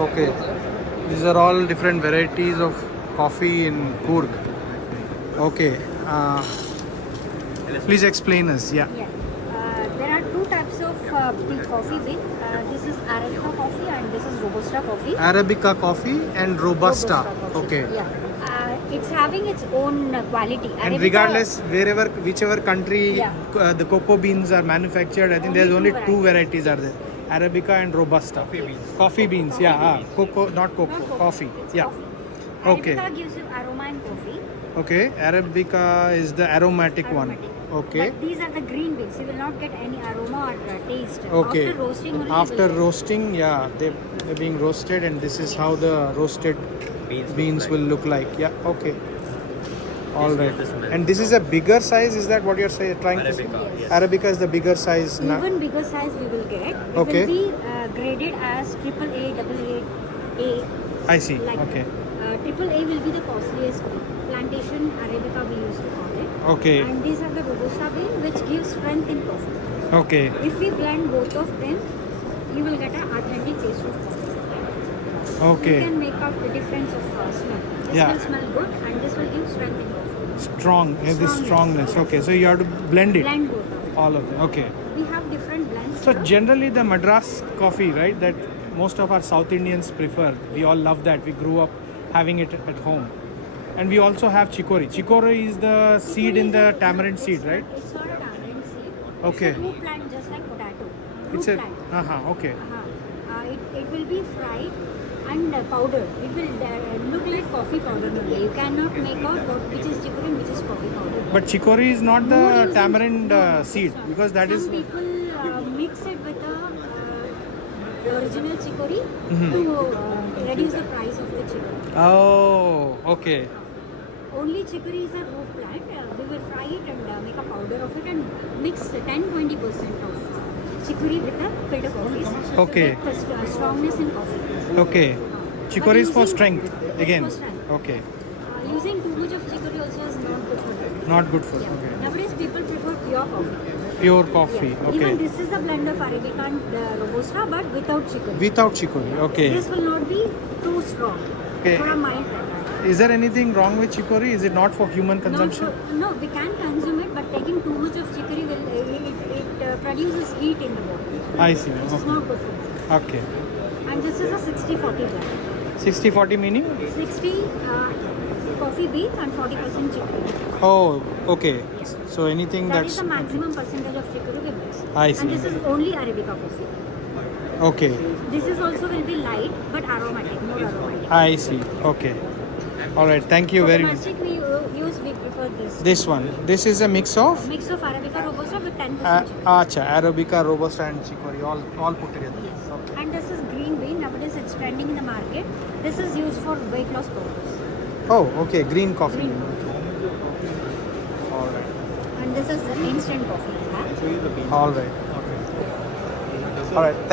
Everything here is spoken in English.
Okay. These are all different varieties of coffee in Coorg. Okay. Please explain us. Yeah. Yeah. There are two types of the coffee bean. This is Arabica coffee and this is Robusta coffee. Arabica coffee and Robusta. Coffee. Okay. Yeah. It's having its own quality. And Arabica, regardless, whichever country Yeah. the cocoa beans are manufactured, I think there's only two varieties are there. Arabica and Robusta. Coffee beans. Yeah. Cocoa, not cocoa. Coffee. It's Yeah. coffee. Okay. Arabica gives you aroma in coffee. Okay. Arabica is the aromatic one. Aromatic. Okay. But these are the green beans. You will not get any aroma or taste. Okay. After roasting only. After roasting, yeah, they're being roasted, and this is how the roasted beans will look like. Yeah. Okay. All right. And this is a bigger size. Is that what you're trying to say? Arabica, yes. Arabica is the bigger size. Even bigger size we will get. It Okay. will be graded as AAA, AA, A. I see. Like, Okay. AAA will be the costliest bean. Plantation Arabica we used to call it. Okay. And these are the Robusta bean which gives strength in coffee. Okay. If we blend both of them, you will get an authentic taste of coffee. Okay. You can make out the difference of smell. This Yeah. will smell good and this will give strength in coffee. Strong. This Strongness, strongness. yes. Okay. So you have to blend it. Blend both of them. All of them. Okay. We have different blends. So here. generally the Madras coffee, right, that most of our South Indians prefer. We all love that. We grew up having it at home. And we also have Chikori. Chikori is the seed in the tamarind seed, right? It's not a tamarind seed. Okay. It's a root plant just like potato. Root It's a plant. okay. It will be fried and powdered. It will look like coffee powder only. You cannot make out which is chicory and which is coffee powder. But Chikori is not No the using- tamarind no, seed it's not. because that Some is people mix it with the original chicory Mhm. to reduce the price of the chicory. oh, okay. Only chicory is a root plant. We will fry it and make a powder of it and mix 10-20% of chicory with the filter coffees. Okay. To get the strongness in coffee. Okay. Chikori is for using- strength It's again. for strength. Okay. Using too much of chicory also is not good for health. Not good for Yeah. okay. Nowadays people prefer pure coffee. Pure coffee. Yeah. Okay. Even this is a blend of Arabica and Robusta but without chicory. Without Chikori. Okay. This will not be too strong. Okay. For a mild रहता है. Is there anything wrong with Chikori? Is it not for human consumption? No, we can consume it, but taking too much of chicory it produces heat in the body, I see. which is not good for us. Okay. And this is a 60-40 blend. 60-40 meaning? 60 coffee beans and 40% chicory. Oh, okay. So anything That that's is the maximum percentage of chicory we mix. I see. And this is only Arabica coffee. okay. This is also will be light but aromatic, more aromatic. I see. Okay. All right. Thank you For very much. domestic we prefer this. This one. This is a mix of Mix of Arabica Robusta with 10% chicory. acha, Arabica, Robusta, and Chikori all put together. Yes. Okay. And this is green bean. Nowadays it's trending in the market. This is used for weight loss purpose. Oh, okay. Green coffee. Green coffee. All right. And this is instant coffee. All right. Okay. All right. Thank